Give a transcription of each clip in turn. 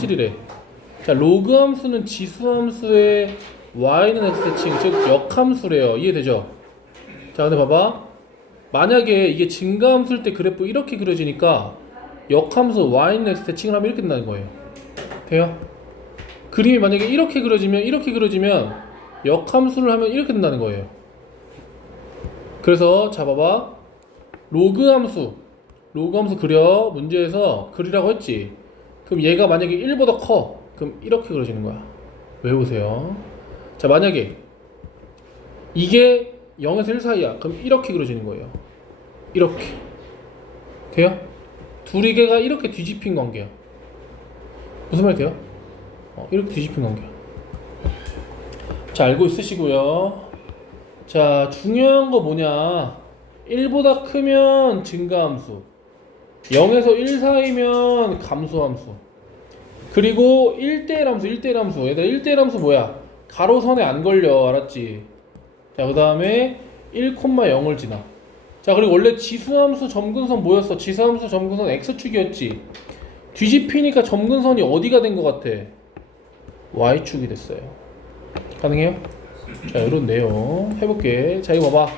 실질이래. 자, 로그 함수는 지수 함수의 y는 x 대칭, 즉 역함수래요. 이해되죠? 자, 근데 봐봐. 만약에 이게 증가함수일 때 그래프 이렇게 그려지니까 역함수 y는 x 대칭을 하면 이렇게 된다는 거예요. 돼요? 그림이 만약에 이렇게 그려지면 이렇게 그려지면 역함수를 하면 이렇게 된다는 거예요. 그래서 자 봐봐. 로그 함수 로그 함수 그려 문제에서 그리라고 했지. 그럼 얘가 만약에 1보다 커. 그럼 이렇게 그려지는 거야. 외우세요. 자, 만약에 이게 0에서 1 사이야. 그럼 이렇게 그려지는 거예요. 이렇게. 돼요? 둘이 개가 이렇게 뒤집힌 관계야. 무슨 말 돼요? 어, 이렇게 뒤집힌 관계야. 자, 알고 있으시고요. 자, 중요한 거 뭐냐? 1보다 크면 증가함수. 0에서 1 사이면 감소함수. 그리고 1대1 함수, 1대1 함수. 얘들아 1대1 함수 뭐야? 가로선에 안 걸려. 알았지? 자, 그 다음에 1,0을 지나. 자, 그리고 원래 지수함수 점근선 뭐였어? 지수함수 점근선 X축이었지. 뒤집히니까 점근선이 어디가 된 것 같아? Y축이 됐어요. 가능해요? 자, 이런 내용 해볼게. 자, 이거 봐봐.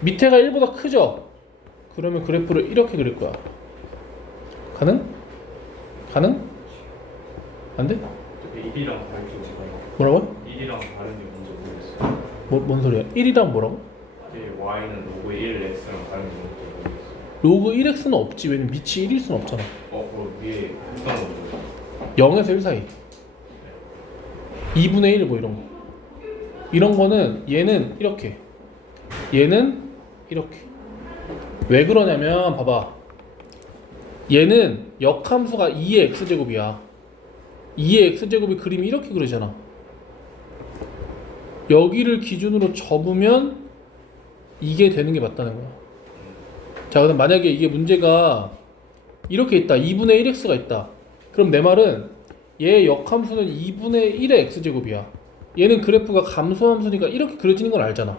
밑에가 1보다 크죠? 그러면 그래프를 이렇게 그릴 거야. 가능? 가능? 안 돼? 어떻게 1이랑 다른지 제가 뭐라고요? 1이랑 다른지 먼저 모르겠어요. 뭐, 뭔 소리야? 1이랑 뭐라고? 이제 y는 로그 1, x랑 다른지 먼저 모르겠어요. 로그 1x는 없지. 왜냐면 밑이 1일 수는 없잖아. 어, 그 위에 어떤 거 모르겠어요. 0에서 1 사이. 2분의 1 뭐 이런 거. 이런 거는 얘는 이렇게. 얘는 이렇게. 왜 그러냐면 봐봐. 얘는 역함수가 2의 x제곱이야. 2의 x제곱이 그림이 이렇게 그려지잖아. 여기를 기준으로 접으면 이게 되는 게 맞다는 거야. 자, 그럼 만약에 이게 문제가 이렇게 있다. 2분의 1x가 있다. 그럼 내 말은 얘 역함수는 2분의 1의 x제곱이야. 얘는 그래프가 감소함수니까 이렇게 그려지는 건 알잖아.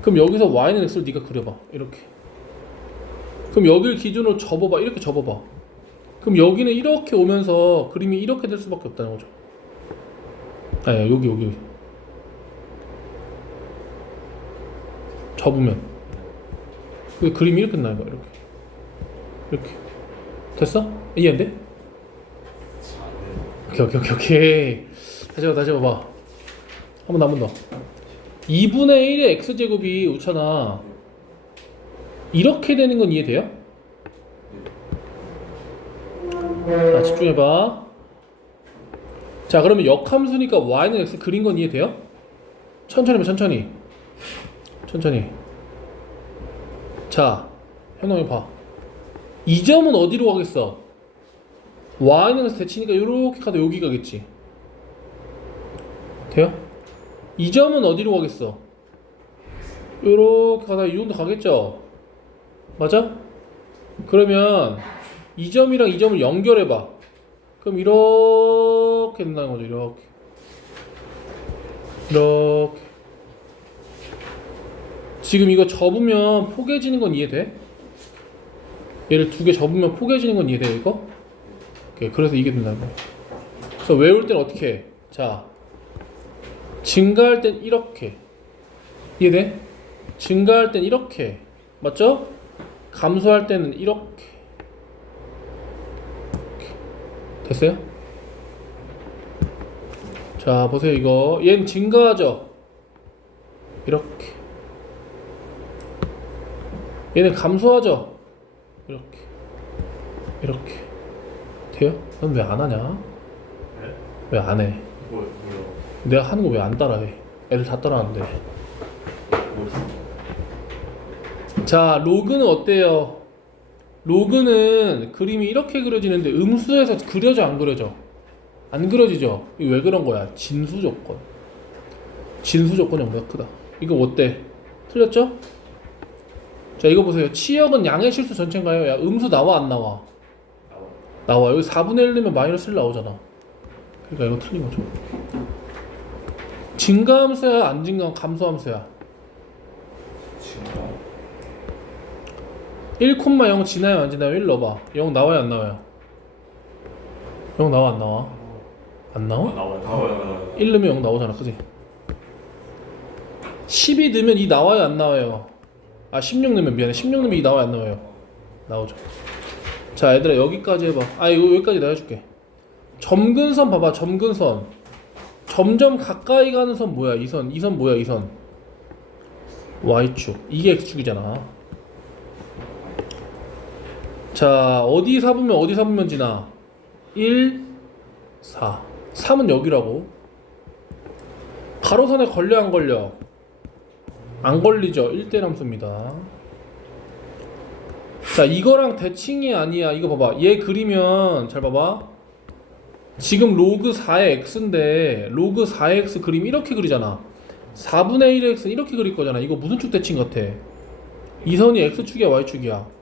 그럼 여기서 y는 x를 네가 그려봐. 이렇게. 그럼 여기를 기준으로 접어봐. 이렇게 접어봐. 그럼 여기는 이렇게 오면서 그림이 이렇게 될 수밖에 없다는 거죠. 아니 여기 여기 접으면 그 그림이 이렇게 거야. 이렇게 이렇게 됐어? 이해 안 돼? 오케이 오케이 오케이 오케이 다시 해봐 다시 해봐 한번더한번 더 2분의 1의 x제곱이 우찬아 이렇게 되는 건 이해돼요? 자 집중해봐 자 그러면 역함수니까 y는 x 그린 건 이해돼요? 천천히 봐 천천히 천천히 자 현웅이 봐 이 점은 어디로 가겠어? y는 x 대치니까 이렇게 가다 여기 가겠지 돼요? 이 점은 어디로 가겠어? 이렇게 가다 이 정도 가겠죠? 맞아? 그러면 이 점이랑 이 점을 연결해 봐. 그럼 이렇게 된다는 거죠. 이렇게. 이렇게. 지금 이거 접으면 포개지는 건 이해돼? 얘를 두 개 접으면 포개지는 건 이해돼, 이거? 오케이. 그래서 이게 된다는 거야. 그래서 외울 땐 어떻게 해? 자. 증가할 땐 이렇게. 이해돼? 증가할 땐 이렇게. 맞죠? 감소할 때는 이렇게. 됐어요? 자, 보세요. 이거. 얘는 증가하죠? 이렇게. 얘는 감소하죠? 이렇게. 이렇게. 돼요? 넌 왜 안 하냐? 네? 왜안 해? 뭐? 내가 하는 거 왜 안 따라해? 애들 다 따라하는데. 모르겠어요. 자, 로그는 어때요? 로그는 그림이 이렇게 그려지는데 음수에서 그려져 안 그려져? 안 그려지죠? 이거 왜 그런 거야? 진수 조건. 진수 조건이 보다 크다. 이거 어때? 틀렸죠? 자, 이거 보세요. 치역은 양의 실수 전체인가요? 야, 음수 나와 안 나와? 나와. 여기 4분의 1 넣으면 마이너스 1 나오잖아. 그러니까 이거 틀린 거죠. 증가함수야, 안 증가함, 감소함수야? 지금 1,0 지나요 안 지나요? 1 넣어봐 0 나와요 안 나와요? 0 나와 안 나와? 안 나와? 나와요. 나와요 나와요 1 넣으면 0 나오잖아 그지? 12 넣으면 2 나와요 안 나와요? 아16 넣으면 미안해 16 넣으면 2 나와요 안 나와요? 나오죠 자 얘들아 여기까지 해봐 아 이거 여기까지 내가 해줄게 점근선 봐봐 점근선 점점 가까이 가는 선 뭐야 이 선 이 선 뭐야 이선 Y축 이게 X축이잖아 자 어디 사보면 어디 사보면 지나? 1 4 3은 여기라고. 가로선에 걸려 안 걸려? 안 걸리죠. 1대 함수입니다. 자 이거랑 대칭이 아니야. 이거 봐봐. 얘 그리면 잘 봐봐. 지금 로그 4의 x인데 로그 4의 x 그림 이렇게 그리잖아. 4분의 1의 x는 이렇게 그릴 거잖아. 이거 무슨 축 대칭 같아? 이 선이 x축이야 y축이야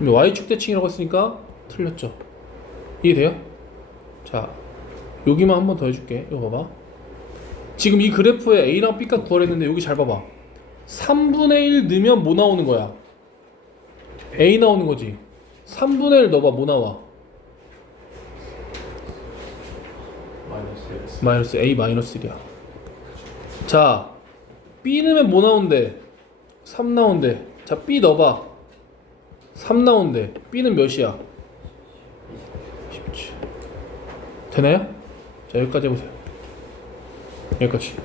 y축 대칭이라고 했으니까 틀렸죠. 이해돼요? 자 여기만 한 번 더 해줄게. 이거 봐봐. 지금 이 그래프에 A랑 B값 구하랬는데 여기 잘 봐봐. 3분의 1 넣으면 뭐 나오는 거야? A 나오는 거지. 3분의 1 넣어봐. 뭐 나와? 마이너스 A 마이너스 1이야. 자 B 넣으면 뭐 나온대? 3 나온대. 자 B 넣어봐 3 나온대 B는 몇이야? 17 되나요? 자 여기까지 해보세요 여기까지